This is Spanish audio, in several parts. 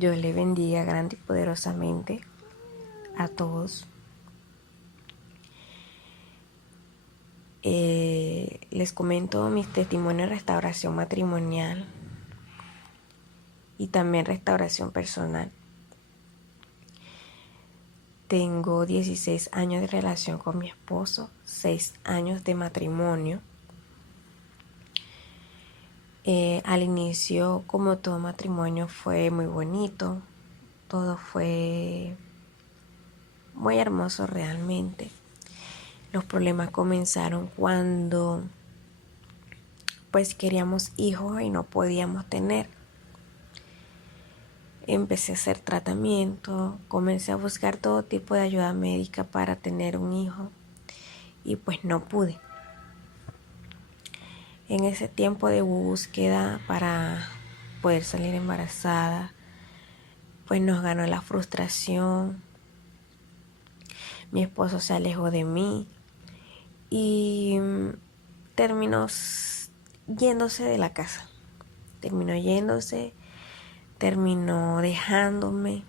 Dios le bendiga grande y poderosamente a todos. Les comento mis testimonios de restauración matrimonial y también restauración personal. Tengo 16 años de relación con mi esposo, 6 años de matrimonio. Al inicio, como todo matrimonio, fue muy bonito. Todo fue muy hermoso realmente. Los problemas comenzaron cuando pues queríamos hijos y no podíamos tener. Empecé a hacer tratamiento, comencé a buscar todo tipo de ayuda médica para tener un hijo y pues no pude. En ese tiempo de búsqueda para poder salir embarazada, pues nos ganó la frustración. Mi esposo se alejó de mí y terminó yéndose de la casa. Terminó dejándome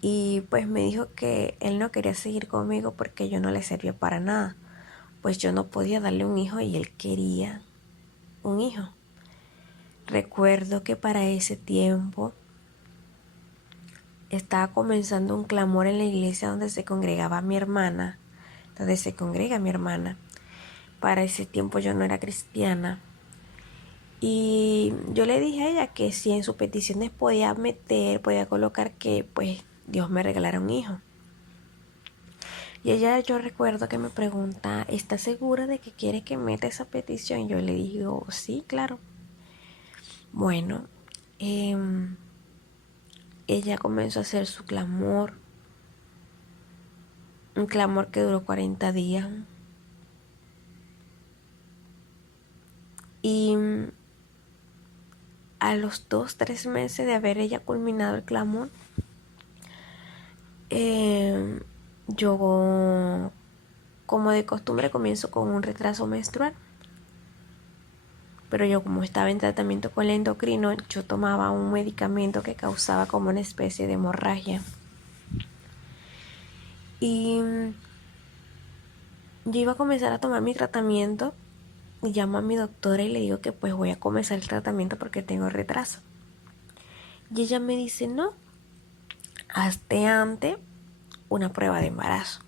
y pues me dijo que él no quería seguir conmigo porque yo no le servía para nada. Pues yo no podía darle un hijo y él quería un hijo. Recuerdo que para ese tiempo estaba comenzando un clamor en la iglesia donde se congrega mi hermana. Para ese tiempo yo no era cristiana. Y yo le dije a ella que si en sus peticiones podía colocar que pues Dios me regalara un hijo. Y ella, yo recuerdo que me pregunta, ¿estás segura de que quiere que meta esa petición? Yo le digo, sí, claro. Bueno, ella comenzó a hacer su clamor, un clamor que duró 40 días. Y a los 2-3 meses de haber ella culminado el clamor, yo, como de costumbre, comienzo con un retraso menstrual. Pero yo, como estaba en tratamiento con el endocrino, yo tomaba un medicamento que causaba como una especie de hemorragia. Y yo iba a comenzar a tomar mi tratamiento y llamo a mi doctora y le digo que pues voy a comenzar el tratamiento porque tengo retraso. Y ella me dice, no, hazte antes una prueba de embarazo.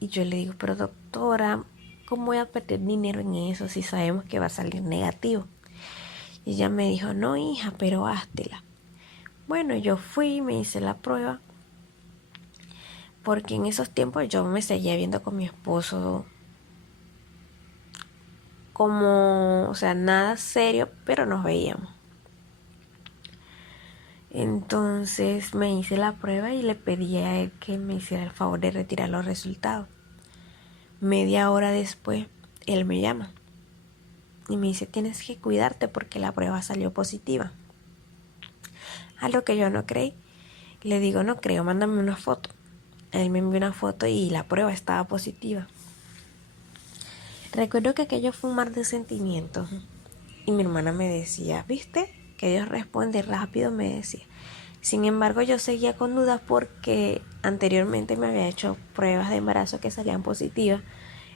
Y yo le digo, pero doctora, ¿cómo voy a perder dinero en eso si sabemos que va a salir negativo? Y ella me dijo, no hija, pero háztela. Bueno, yo fui, me hice la prueba, porque en esos tiempos yo me seguía viendo con mi esposo como, o sea, nada serio, pero nos veíamos. Entonces me hice la prueba y le pedí a él que me hiciera el favor de retirar los resultados. Media hora después, él me llama y me dice, tienes que cuidarte porque la prueba salió positiva. A lo que yo no creí. Le digo, no creo, mándame una foto. Él me envió una foto y la prueba estaba positiva. Recuerdo que aquello fue un mar de sentimientos. Y mi hermana me decía, ¿viste? Que Dios responde rápido, me decía. Sin embargo, yo seguía con dudas porque anteriormente me había hecho pruebas de embarazo que salían positivas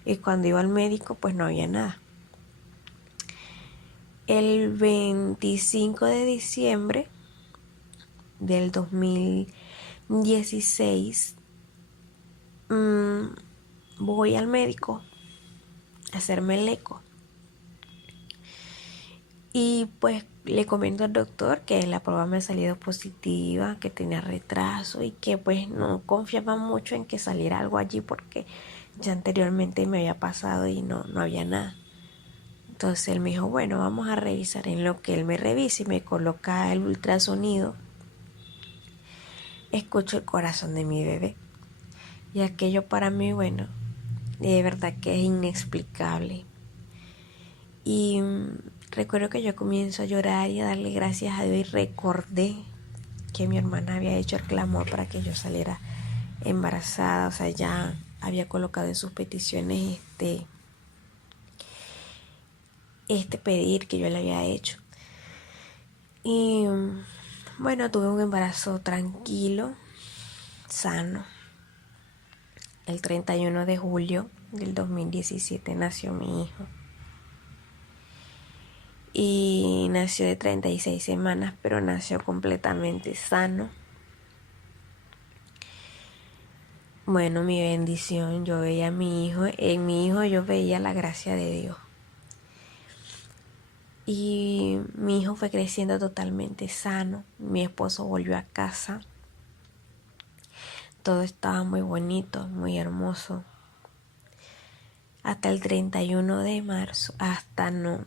y cuando iba al médico pues no había nada. El 25 de diciembre del 2016 voy al médico a hacerme el eco. Y pues le comento al doctor que la prueba me ha salido positiva, que tenía retraso y que pues no confiaba mucho en que saliera algo allí porque ya anteriormente me había pasado y no había nada. Entonces él me dijo, bueno, vamos a revisar. En lo que él me revisa y me coloca el ultrasonido, escucho el corazón de mi bebé. Y aquello para mí, bueno, de verdad que es inexplicable. Y recuerdo que yo comienzo a llorar y a darle gracias a Dios y recordé que mi hermana había hecho el clamor para que yo saliera embarazada. O sea, ya había colocado en sus peticiones este pedir que yo le había hecho. Y Bueno, tuve un embarazo tranquilo, sano. El 31 de julio del 2017 nació mi hijo. Y nació de 36 semanas, pero nació completamente sano. Bueno, mi bendición, yo veía a mi hijo, en mi hijo yo veía la gracia de Dios. Y mi hijo fue creciendo totalmente sano. Mi esposo volvió a casa. Todo estaba muy bonito, muy hermoso. Hasta el 31 de marzo, hasta el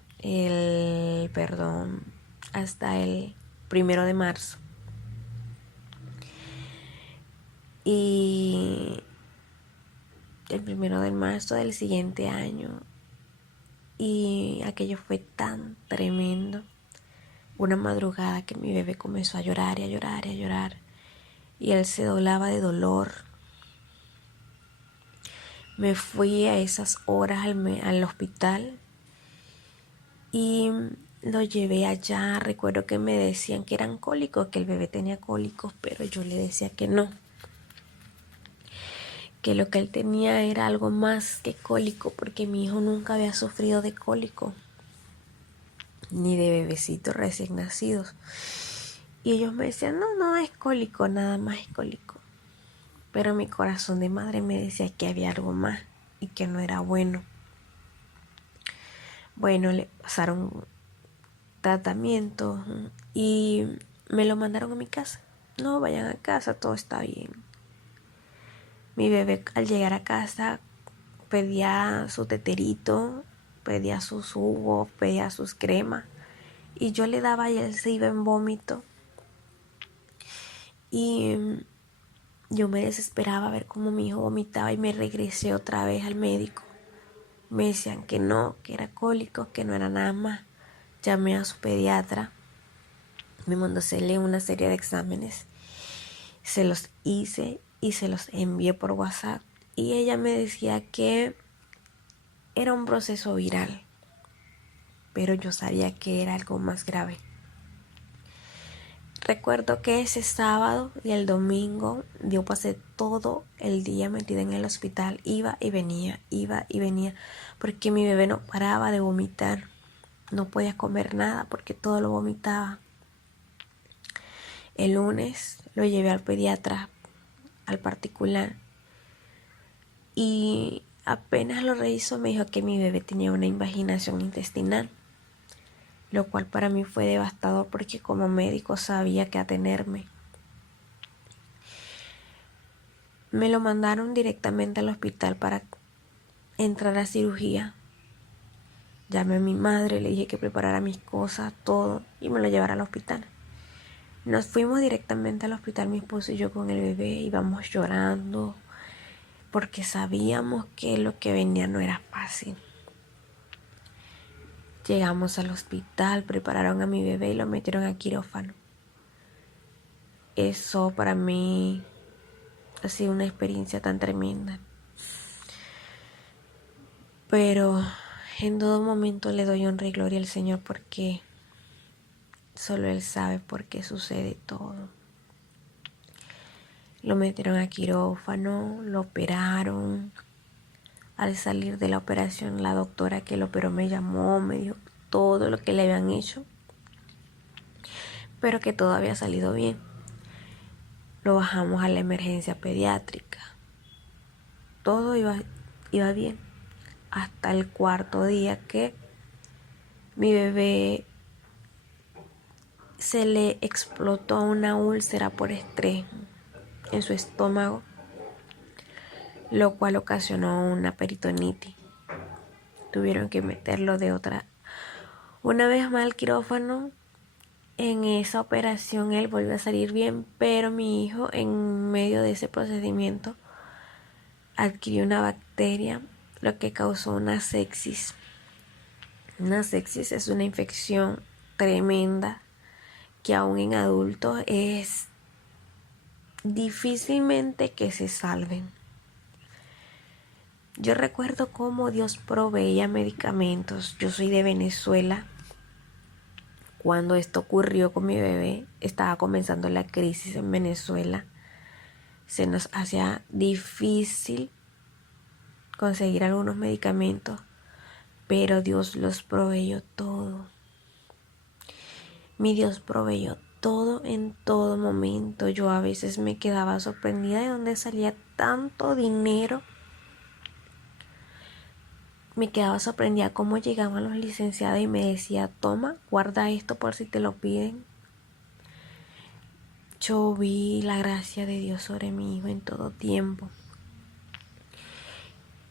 1 de marzo. Y el 1 de marzo del siguiente año. Y aquello fue tan tremendo. Una madrugada que mi bebé comenzó a llorar y a llorar y a llorar. Y él se doblaba de dolor. Me fui a esas horas al hospital y lo llevé allá. Recuerdo que me decían que eran cólicos, que el bebé tenía cólicos, pero yo le decía que no, que lo que él tenía era algo más que cólico, porque mi hijo nunca había sufrido de cólico, ni de bebecitos recién nacidos. Y ellos me decían, no, no es cólico, nada más es cólico. Pero mi corazón de madre me decía que había algo más y que no era bueno. Bueno, le pasaron tratamiento y me lo mandaron a mi casa. No, vayan a casa, todo está bien. Mi bebé al llegar a casa pedía su teterito, pedía sus jugos, pedía sus cremas y yo le daba y él se iba en vómito. Y yo me desesperaba a ver cómo mi hijo vomitaba y me regresé otra vez al médico. Me decían que no, que era cólico, que no era nada más. Llamé a su pediatra, me mandó a hacerle una serie de exámenes. Se los hice y se los envié por WhatsApp. Y ella me decía que era un proceso viral, pero yo sabía que era algo más grave. Recuerdo que ese sábado y el domingo yo pasé todo el día metida en el hospital, iba y venía, porque mi bebé no paraba de vomitar, no podía comer nada porque todo lo vomitaba. El lunes lo llevé al pediatra, al particular, y apenas lo revisó me dijo que mi bebé tenía una invaginación intestinal, lo cual para mí fue devastador porque como médico sabía qué atenerme. Me lo mandaron directamente al hospital para entrar a cirugía. Llamé a mi madre, le dije que preparara mis cosas, todo, y me lo llevara al hospital. Nos fuimos directamente al hospital, mi esposo y yo con el bebé, íbamos llorando, porque sabíamos que lo que venía no era fácil. Llegamos al hospital, prepararon a mi bebé y lo metieron a quirófano. Eso para mí ha sido una experiencia tan tremenda. Pero en todo momento le doy honra y gloria al Señor porque solo Él sabe por qué sucede todo. Lo metieron a quirófano, lo operaron. Al salir de la operación, la doctora que lo operó me llamó, me dijo todo lo que le habían hecho, pero que todo había salido bien. Lo bajamos a la emergencia pediátrica. Todo iba bien. Hasta el cuarto día que mi bebé se le explotó una úlcera por estrés en su estómago, lo cual ocasionó una peritonitis. Tuvieron que meterlo una vez más al quirófano. En esa operación él volvió a salir bien, pero mi hijo en medio de ese procedimiento adquirió una bacteria, lo que causó una sepsis. Una sepsis es una infección tremenda que aún en adultos es difícilmente que se salven. Yo recuerdo cómo Dios proveía medicamentos. Yo soy de Venezuela. Cuando esto ocurrió con mi bebé, estaba comenzando la crisis en Venezuela. Se nos hacía difícil conseguir algunos medicamentos, pero Dios los proveyó todo. Mi Dios proveyó todo en todo momento. Yo a veces me quedaba sorprendida de dónde salía tanto dinero. Me quedaba sorprendida cómo llegaban los licenciados y me decía, toma, guarda esto por si te lo piden. Yo vi la gracia de Dios sobre mi hijo en todo tiempo.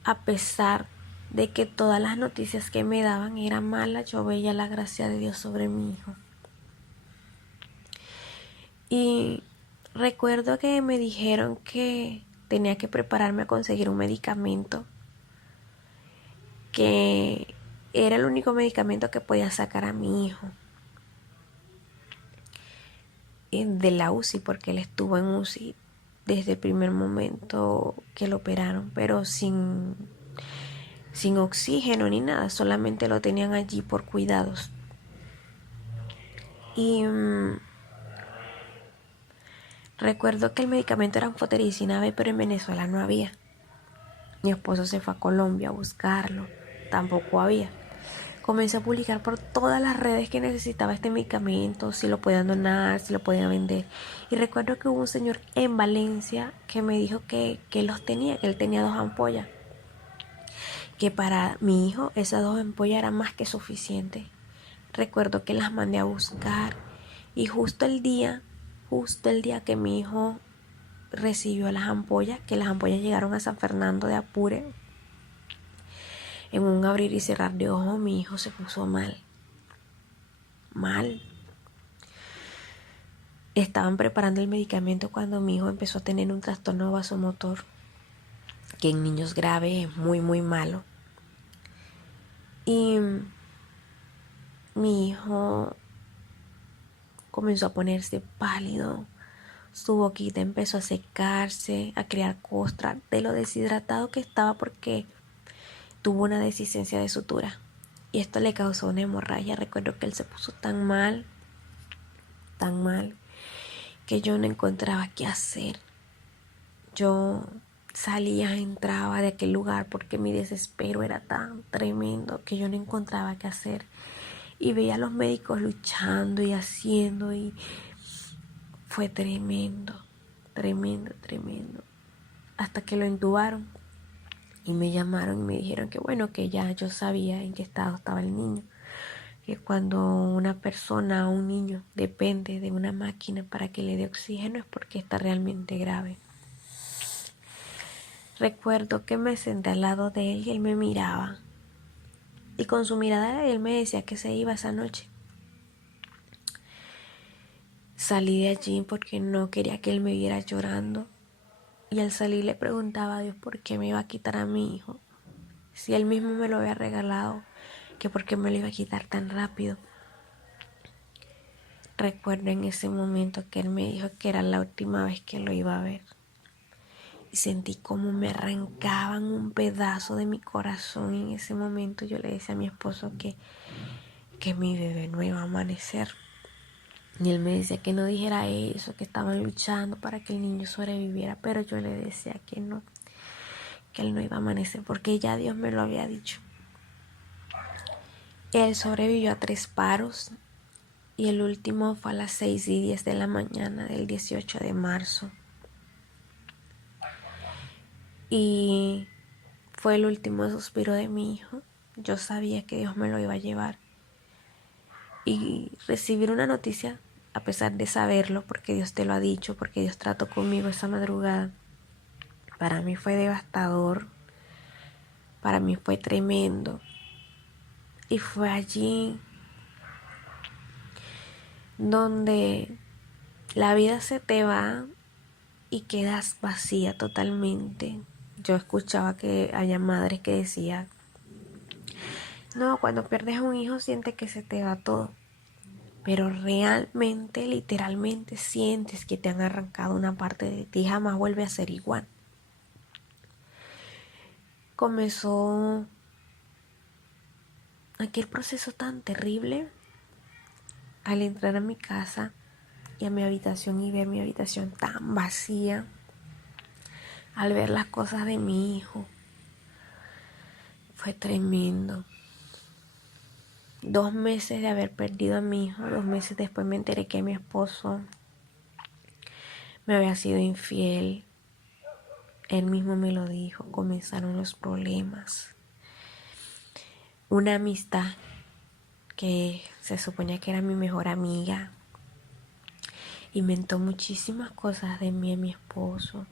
A pesar de que todas las noticias que me daban eran malas, yo veía la gracia de Dios sobre mi hijo. Y recuerdo que me dijeron que tenía que prepararme a conseguir un medicamento, que era el único medicamento que podía sacar a mi hijo de la UCI, porque él estuvo en UCI desde el primer momento que lo operaron, pero sin oxígeno ni nada, solamente lo tenían allí por cuidados. Y recuerdo que el medicamento era anfotericina B, pero en Venezuela no había. Mi esposo se fue a Colombia a buscarlo, tampoco había. Comencé a publicar por todas las redes que necesitaba este medicamento, si lo podían donar, si lo podían vender. Y recuerdo que hubo un señor en Valencia que me dijo que los tenía, que él tenía 2 ampollas. Que para mi hijo esas 2 ampollas eran más que suficientes. Recuerdo que las mandé a buscar y justo el día que mi hijo recibió las ampollas, que las ampollas llegaron a San Fernando de Apure, en un abrir y cerrar de ojos mi hijo se puso mal. Estaban preparando el medicamento cuando mi hijo empezó a tener un trastorno vasomotor, que en niños graves es muy muy malo. Y mi hijo comenzó a ponerse pálido, su boquita empezó a secarse, a crear costra de lo deshidratado que estaba porque tuvo una deficiencia de sutura y esto le causó una hemorragia. Recuerdo que él se puso tan mal, que yo no encontraba qué hacer. Yo salía, entraba de aquel lugar porque mi desespero era tan tremendo que yo no encontraba qué hacer y veía a los médicos luchando y haciendo, y fue tremendo, hasta que lo intubaron y me llamaron y me dijeron que bueno, que ya yo sabía en qué estado estaba el niño, que cuando una persona o un niño depende de una máquina para que le dé oxígeno es porque está realmente grave. Recuerdo que me senté al lado de él y él me miraba y con su mirada él me decía que se iba esa noche. Salí de allí porque no quería que él me viera llorando, y al salir le preguntaba a Dios por qué me iba a quitar a mi hijo, si él mismo me lo había regalado, que por qué me lo iba a quitar tan rápido. Recuerdo en ese momento que él me dijo que era la última vez que lo iba a ver, y sentí como me arrancaban un pedazo de mi corazón. En ese momento yo le decía a mi esposo que mi bebé no iba a amanecer. Y él me decía que no dijera eso, que estaban luchando para que el niño sobreviviera, pero yo le decía que no, que él no iba a amanecer porque ya Dios me lo había dicho. Él sobrevivió a 3 paros y el último fue a las 6:10 de la mañana del 18 de marzo. Y fue el último suspiro de mi hijo. Yo sabía que Dios me lo iba a llevar. Y recibir una noticia, a pesar de saberlo, porque Dios te lo ha dicho, porque Dios trató conmigo esa madrugada, para mí fue devastador, para mí fue tremendo. Y fue allí donde la vida se te va y quedas vacía totalmente. Yo escuchaba que había madres que decían, no, cuando pierdes un hijo sientes que se te va todo. Pero realmente, literalmente sientes que te han arrancado una parte de ti, jamás vuelve a ser igual. Comenzó aquel proceso tan terrible al entrar a mi casa y a mi habitación y ver mi habitación tan vacía, al ver las cosas de mi hijo, fue tremendo. 2 meses de haber perdido a mi hijo, 2 meses después me enteré que mi esposo me había sido infiel. Él mismo me lo dijo, comenzaron los problemas. Una amistad que se suponía que era mi mejor amiga inventó muchísimas cosas de mí y mi esposo,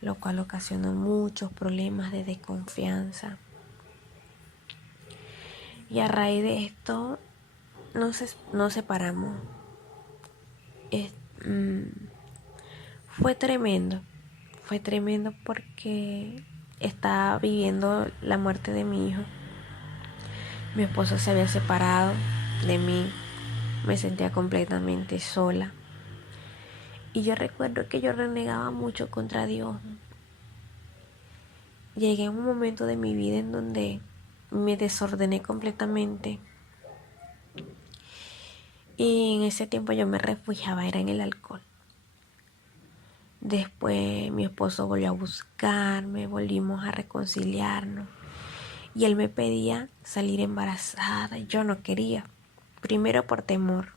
lo cual ocasionó muchos problemas de desconfianza. Y a raíz de esto nos separamos. Es, fue tremendo porque estaba viviendo la muerte de mi hijo. Mi esposo se había separado de mí, me sentía completamente sola. Y yo recuerdo que yo renegaba mucho contra Dios. Llegué a un momento de mi vida en donde me desordené completamente. Y en ese tiempo yo me refugiaba, era en el alcohol. Después mi esposo volvió a buscarme, volvimos a reconciliarnos. Y él me pedía salir embarazada. Yo no quería. Primero por temor.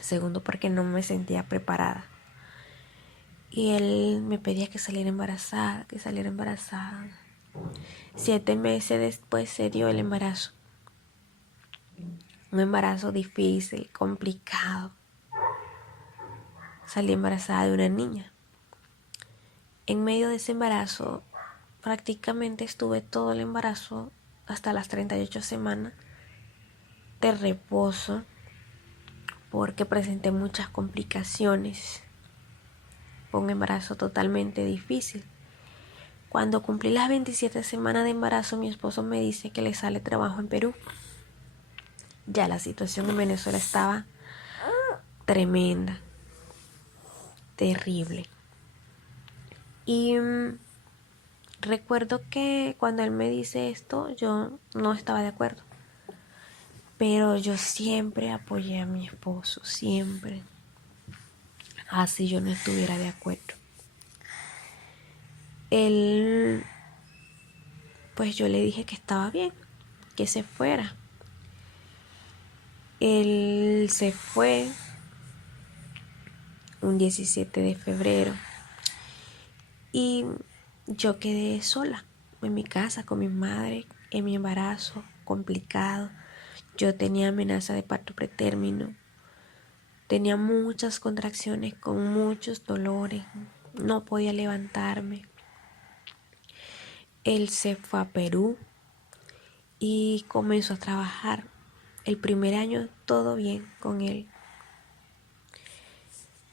Segundo porque no me sentía preparada. Y él me pedía que saliera embarazada, que saliera embarazada. 7 meses después se dio el embarazo. Un embarazo difícil, complicado. Salí embarazada de una niña. En medio de ese embarazo, prácticamente estuve todo el embarazo hasta las 38 semanas de reposo porque presenté muchas complicaciones. Fue un embarazo totalmente difícil. Cuando cumplí las 27 semanas de embarazo, mi esposo me dice que le sale trabajo en Perú. Ya la situación en Venezuela estaba tremenda, terrible. Y recuerdo que cuando él me dice esto, yo no estaba de acuerdo. Pero yo siempre apoyé a mi esposo, siempre. Así yo no estuviera de acuerdo. Él, pues yo le dije que estaba bien, que se fuera. Él se fue un 17 de febrero y yo quedé sola en mi casa con mi madre, en mi embarazo complicado. Yo tenía amenaza de parto pretérmino, tenía muchas contracciones con muchos dolores, no podía levantarme. Él se fue a Perú y comenzó a trabajar. El primer año todo bien con él.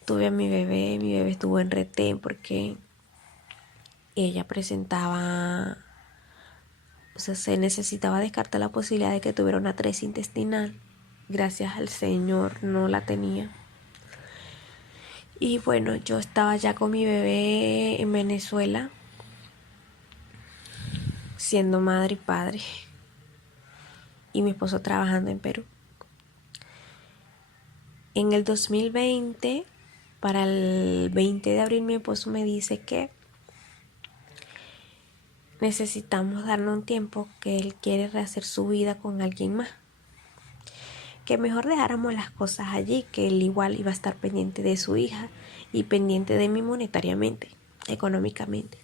Tuve a mi bebé estuvo en retén porque ella presentaba, o sea, se necesitaba descartar la posibilidad de que tuviera una atresia intestinal. Gracias al Señor no la tenía. Y bueno, yo estaba ya con mi bebé en Venezuela, siendo madre y padre, y mi esposo trabajando en Perú. En el 2020, para el 20 de abril, mi esposo me dice que necesitamos darnos un tiempo, que él quiere rehacer su vida con alguien más. Que mejor dejáramos las cosas allí, que él igual iba a estar pendiente de su hija y pendiente de mí monetariamente, económicamente.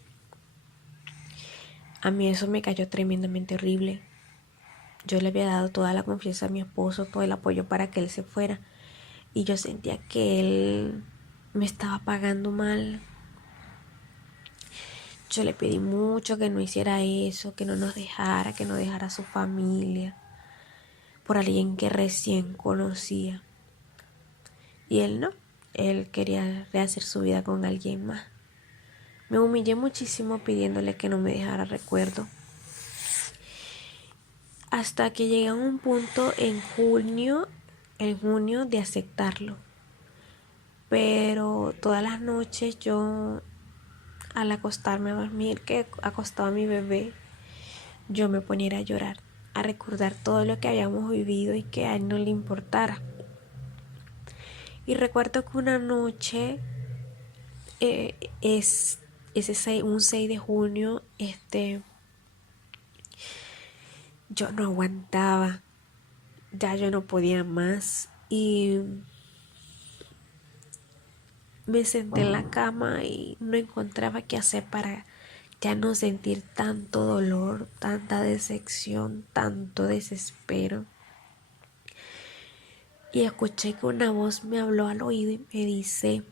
A mí eso me cayó tremendamente horrible. Yo le había dado toda la confianza a mi esposo, todo el apoyo para que él se fuera. Y yo sentía que él me estaba pagando mal. Yo le pedí mucho que no hiciera eso, que no nos dejara, que no dejara a su familia por alguien que recién conocía. Y él no, él quería rehacer su vida con alguien más. Me humillé muchísimo pidiéndole que no me dejara recuerdo. Hasta que llegué a un punto en junio de aceptarlo. Pero todas las noches yo, al acostarme a dormir, que acostaba a mi bebé, yo me ponía a llorar. a recordar todo lo que habíamos vivido y que a él no le importara. Y recuerdo que una noche, un 6 de junio, yo no aguantaba, ya yo no podía más y me senté en la cama y no encontraba qué hacer para ya no sentir tanto dolor, tanta decepción, tanto desespero. Y escuché que una voz me habló al oído y me dice: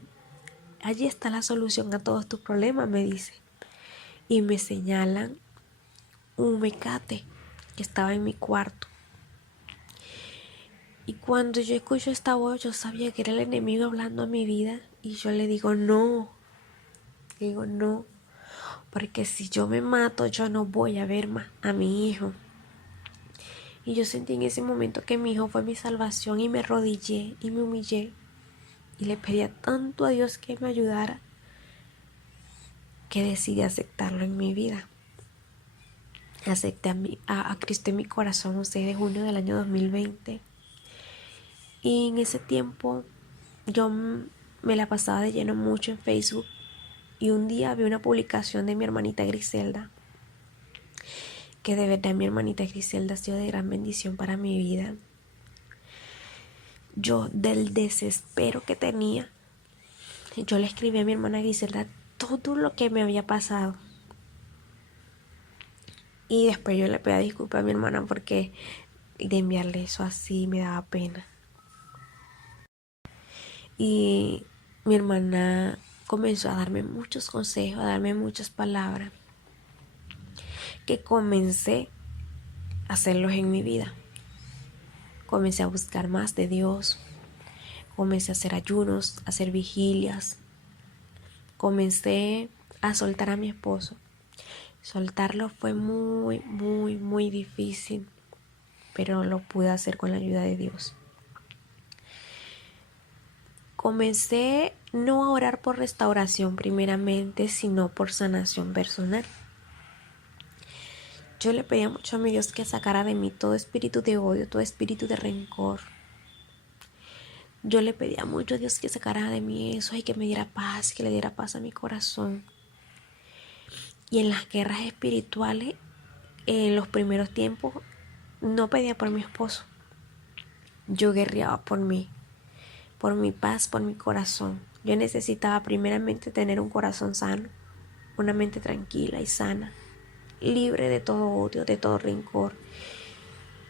allí está la solución a todos tus problemas, me dice. Y me señalan un mecate que estaba en mi cuarto. Y cuando yo escucho esta voz, yo sabía que era el enemigo hablando a mi vida. Y yo le digo no, porque si yo me mato, yo no voy a ver más a mi hijo. Y yo sentí en ese momento que mi hijo fue mi salvación y me arrodillé y me humillé. Y le pedía tanto a Dios que me ayudara, que decidí aceptarlo en mi vida. Acepté a Cristo en mi corazón un 6 de junio del año 2020. Y en ese tiempo yo me la pasaba de lleno mucho en Facebook. Y un día vi una publicación de mi hermanita Griselda, que de verdad mi hermanita Griselda ha sido de gran bendición para mi vida. Yo, del desespero que tenía, yo le escribí a mi hermana Griselda todo lo que me había pasado. Y después yo le pedí disculpas a mi hermana porque de enviarle eso así me daba pena. Y mi hermana comenzó a darme muchos consejos, a darme muchas palabras, que comencé a hacerlos en mi vida. Comencé a buscar más de Dios, comencé a hacer ayunos, a hacer vigilias, comencé a soltar a mi esposo. Soltarlo fue muy, muy, muy difícil, pero lo pude hacer con la ayuda de Dios. Comencé no a orar por restauración primeramente, sino por sanación personal. Yo le pedía mucho a mi Dios que sacara de mí todo espíritu de odio, todo espíritu de rencor. Yo le pedía mucho a Dios que sacara de mí eso y que me diera paz, que le diera paz a mi corazón. Y en las guerras espirituales, en los primeros tiempos, no pedía por mi esposo. Yo guerreaba por mí, por mi paz, por mi corazón. Yo necesitaba primeramente tener un corazón sano, una mente tranquila y sana, libre de todo odio, de todo rencor.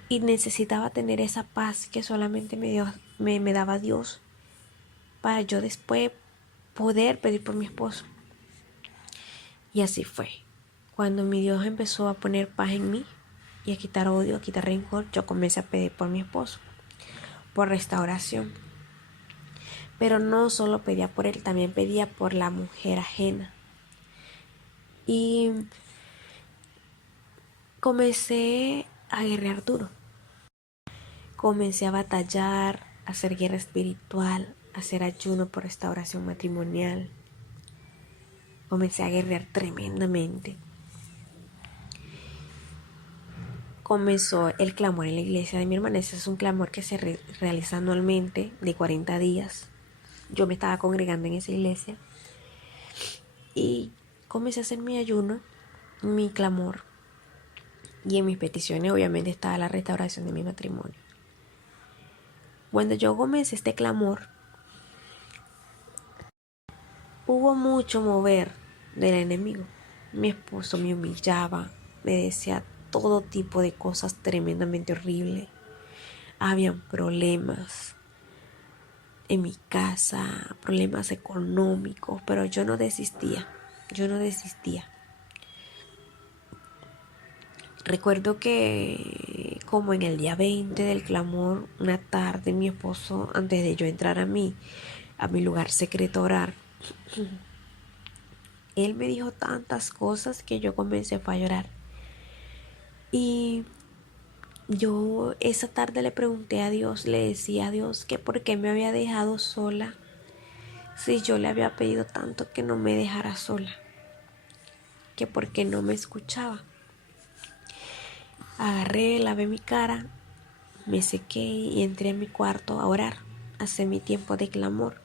Y necesitaba tener esa paz que solamente me daba Dios, para yo después poder pedir por mi esposo. Y así fue. Cuando mi Dios empezó a poner paz en mí y a quitar odio, a quitar rencor, yo comencé a pedir por mi esposo, por restauración. Pero no solo pedía por él, también pedía por la mujer ajena. Y comencé a guerrear duro. Comencé a batallar, a hacer guerra espiritual, a hacer ayuno por restauración matrimonial. Comencé a guerrear tremendamente. Comenzó el clamor en la iglesia de mi hermana. Ese es un clamor que se realiza anualmente de 40 días. Yo me estaba congregando en esa iglesia y comencé a hacer mi ayuno, mi clamor, y en mis peticiones obviamente estaba la restauración de mi matrimonio. Cuando yo comencé este clamor, hubo mucho mover del enemigo. Mi esposo me humillaba, me decía todo tipo de cosas tremendamente horribles. Habían problemas en mi casa, problemas económicos, pero yo no desistía. Recuerdo que como en el día 20 del clamor, una tarde mi esposo, antes de yo entrar a mi lugar secreto a orar, él me dijo tantas cosas que yo comencé a llorar. Y yo esa tarde le pregunté a Dios, le decía a Dios que por qué me había dejado sola, si yo le había pedido tanto que no me dejara sola, que por qué no me escuchaba. Agarré, lavé mi cara, me sequé y entré a mi cuarto a orar, a hacer mi tiempo de clamor.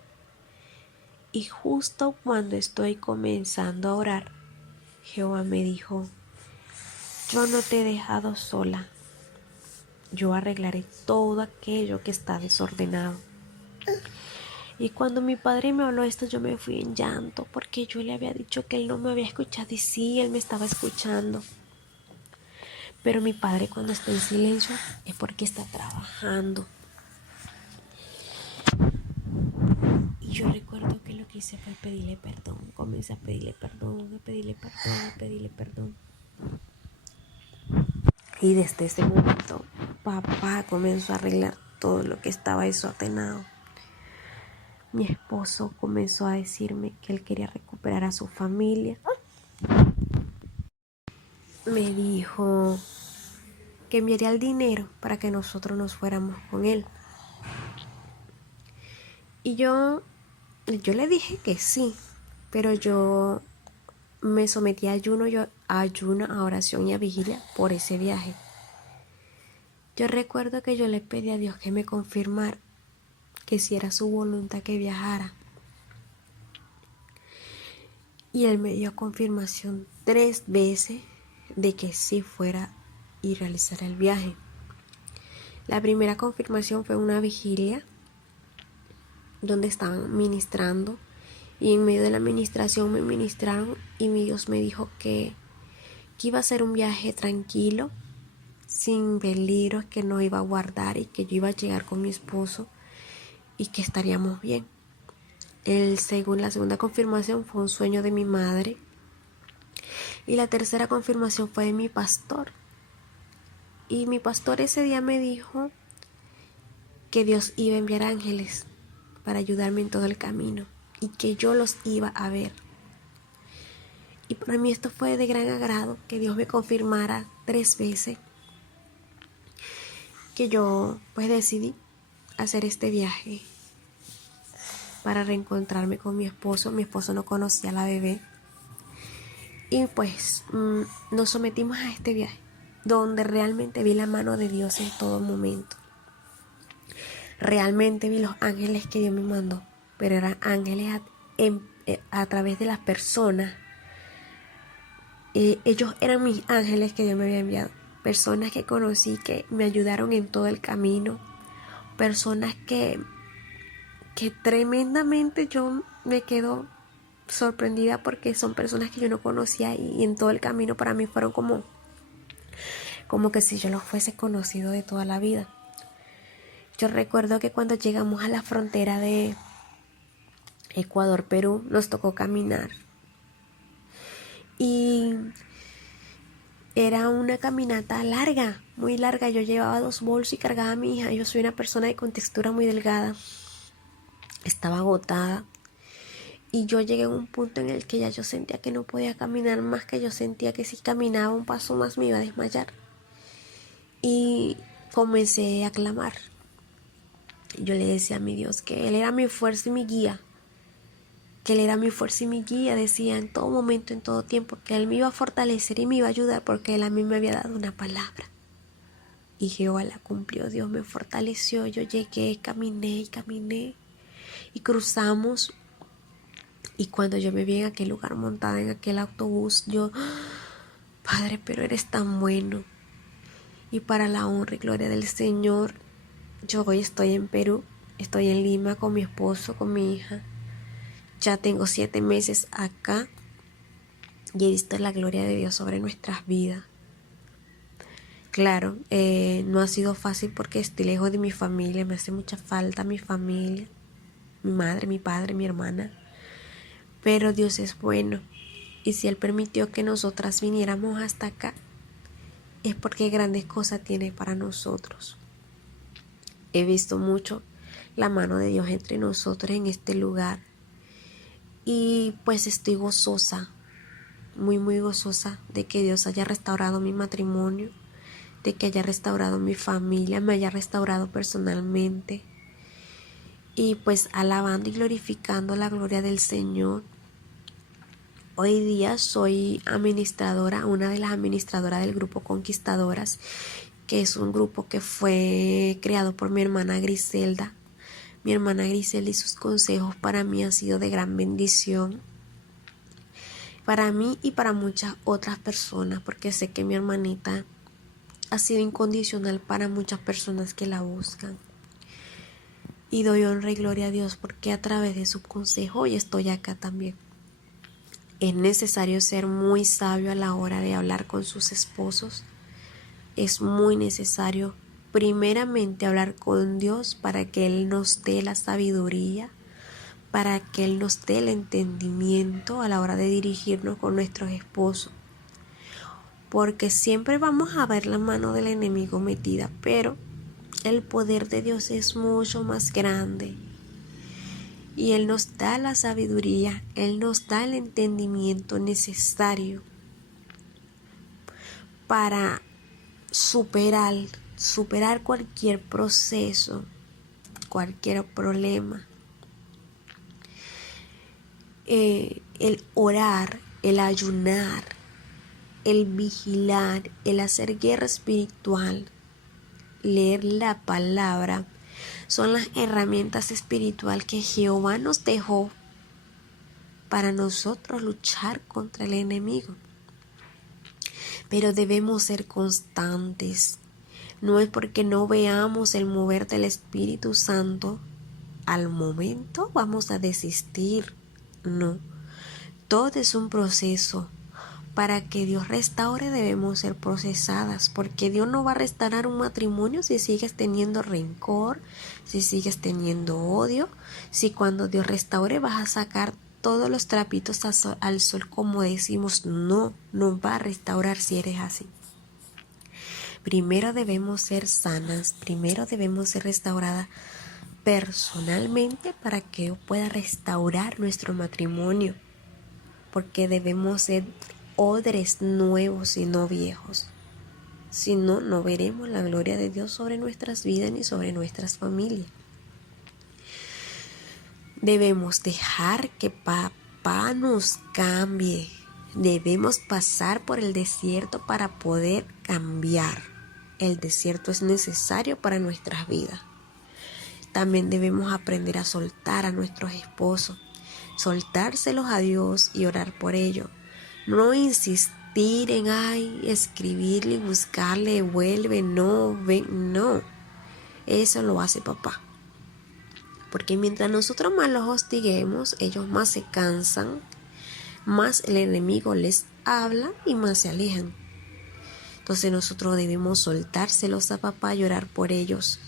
Y justo cuando estoy comenzando a orar, Jehová me dijo: yo no te he dejado sola, yo arreglaré todo aquello que está desordenado. Y cuando mi padre me habló esto, yo me fui en llanto, porque yo le había dicho que él no me había escuchado, y sí, él me estaba escuchando. Pero mi padre, cuando está en silencio, es porque está trabajando. Y yo recuerdo que lo que hice fue pedirle perdón. Comencé a pedirle perdón, a pedirle perdón, a pedirle perdón. Y desde ese momento, papá comenzó a arreglar todo lo que estaba desordenado. Mi esposo comenzó a decirme que él quería recuperar a su familia. Me dijo que enviaría el dinero para que nosotros nos fuéramos con él. Y yo le dije que sí, pero yo me sometí a ayuno, a oración y a vigilia por ese viaje. Yo recuerdo que yo le pedí a Dios que me confirmara que si era su voluntad que viajara. Y él me dio confirmación 3 veces de que sí fuera y realizara el viaje. La primera confirmación fue una vigilia donde estaban ministrando, y en medio de la administración me ministraron y mi Dios me dijo que iba a ser un viaje tranquilo, sin peligros, que no iba a guardar y que yo iba a llegar con mi esposo y que estaríamos bien. La segunda confirmación fue un sueño de mi madre, y la tercera confirmación fue de mi pastor. Y mi pastor ese día me dijo que Dios iba a enviar ángeles para ayudarme en todo el camino y que yo los iba a ver. Y para mí esto fue de gran agrado, que Dios me confirmara 3 veces que yo pues decidí hacer este viaje para reencontrarme con mi esposo. Mi esposo no conocía a la bebé. Y pues nos sometimos a este viaje, donde realmente vi la mano de Dios en todo momento. Realmente vi los ángeles que Dios me mandó, pero eran ángeles a través de las personas. Ellos eran mis ángeles que Dios me había enviado. Personas que conocí, que me ayudaron en todo el camino. Personas que tremendamente yo me quedo sorprendida, porque son personas que yo no conocía, y en todo el camino para mí fueron como que si yo los fuese conocido de toda la vida. Yo recuerdo que cuando llegamos a la frontera de Ecuador-Perú, nos tocó caminar. Y era una caminata larga, muy larga. Yo llevaba 2 bolsos y cargaba a mi hija. Yo soy una persona de contextura muy delgada. Estaba agotada. Y yo llegué a un punto en el que ya yo sentía que no podía caminar más, que yo sentía que si caminaba un paso más me iba a desmayar. Y comencé a clamar. Yo le decía a mi Dios que Él era mi fuerza y mi guía. Que Él era mi fuerza y mi guía, decía en todo momento, en todo tiempo, que Él me iba a fortalecer y me iba a ayudar, porque Él a mí me había dado una palabra. Y Jehová la cumplió. Dios me fortaleció. Yo llegué, caminé y cruzamos. Y cuando yo me vi en aquel lugar, montada en aquel autobús, yo, Padre, pero eres tan bueno. Y para la honra y gloria del Señor, yo hoy estoy en Perú, estoy en Lima con mi esposo, con mi hija. Ya tengo 7 meses acá y he visto la gloria de Dios sobre nuestras vidas. Claro, no ha sido fácil porque estoy lejos de mi familia, me hace mucha falta mi familia, mi madre, mi padre, mi hermana. Pero Dios es bueno, y si Él permitió que nosotras viniéramos hasta acá, es porque grandes cosas tiene para nosotros. He visto mucho la mano de Dios entre nosotros en este lugar, y pues estoy gozosa, muy gozosa de que Dios haya restaurado mi matrimonio, de que haya restaurado mi familia, me haya restaurado personalmente, y pues alabando y glorificando la gloria del Señor. Hoy día soy administradora, una de las administradoras del grupo Conquistadoras, que es un grupo que fue creado por mi hermana Griselda. Mi hermana Griselda y sus consejos para mí han sido de gran bendición. Para mí y para muchas otras personas, porque sé que mi hermanita ha sido incondicional para muchas personas que la buscan. Y doy honra y gloria a Dios porque a través de su consejo hoy estoy acá también. Es necesario ser muy sabio a la hora de hablar con sus esposos. Es muy necesario primeramente hablar con Dios para que Él nos dé la sabiduría, para que Él nos dé el entendimiento a la hora de dirigirnos con nuestros esposos. Porque siempre vamos a ver la mano del enemigo metida, pero el poder de Dios es mucho más grande. Y Él nos da la sabiduría, Él nos da el entendimiento necesario para superar cualquier proceso, cualquier problema. El orar, el ayunar, el vigilar, el hacer guerra espiritual, leer la palabra, son las herramientas espirituales que Jehová nos dejó para nosotros luchar contra el enemigo. Pero debemos ser constantes. No es porque no veamos el mover del Espíritu Santo al momento vamos a desistir. No. Todo es un proceso. Para que Dios restaure debemos ser procesadas, porque Dios no va a restaurar un matrimonio si sigues teniendo rencor, si sigues teniendo odio, si cuando Dios restaure vas a sacar todos los trapitos al sol como decimos. No va a restaurar si eres así. Primero debemos ser sanas, primero debemos ser restauradas personalmente para que Dios pueda restaurar nuestro matrimonio, porque debemos ser odres nuevos y no viejos. Si no, no veremos la gloria de Dios sobre nuestras vidas ni sobre nuestras familias. Debemos dejar que papá nos cambie. Debemos pasar por el desierto para poder cambiar. El desierto es necesario para nuestras vidas. También debemos aprender a soltar a nuestros esposos, soltárselos a Dios y orar por ellos. No insistir en escribirle, buscarle, vuelve, no, ven, no. Eso lo hace papá. Porque mientras nosotros más los hostiguemos, ellos más se cansan, más el enemigo les habla y más se alejan. Entonces nosotros debemos soltárselos a papá y orar por ellos.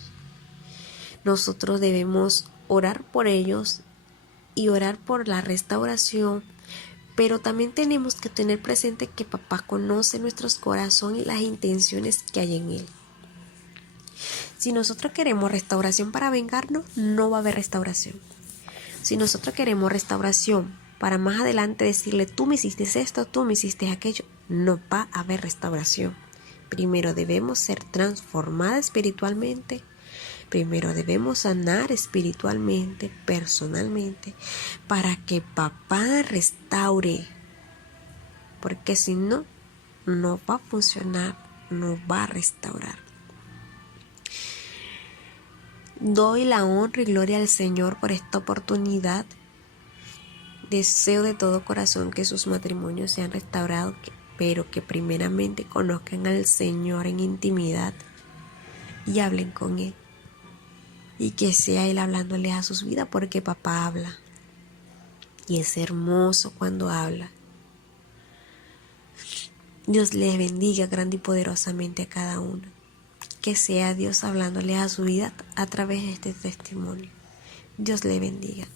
Nosotros debemos orar por ellos y orar por la restauración. Pero también tenemos que tener presente que papá conoce nuestros corazones y las intenciones que hay en él. Si nosotros queremos restauración para vengarnos, no va a haber restauración. Si nosotros queremos restauración para más adelante decirle, tú me hiciste esto, tú me hiciste aquello, no va a haber restauración. Primero debemos ser transformadas espiritualmente. Primero debemos sanar espiritualmente, personalmente, para que papá restaure. Porque si no, no va a funcionar, no va a restaurar. Doy la honra y gloria al Señor por esta oportunidad. Deseo de todo corazón que sus matrimonios sean restaurados, pero que primeramente conozcan al Señor en intimidad y hablen con Él. Y que sea Él hablándoles a sus vidas, porque papá habla. Y es hermoso cuando habla. Dios les bendiga grande y poderosamente a cada uno. Que sea Dios hablándoles a su vida a través de este testimonio. Dios les bendiga.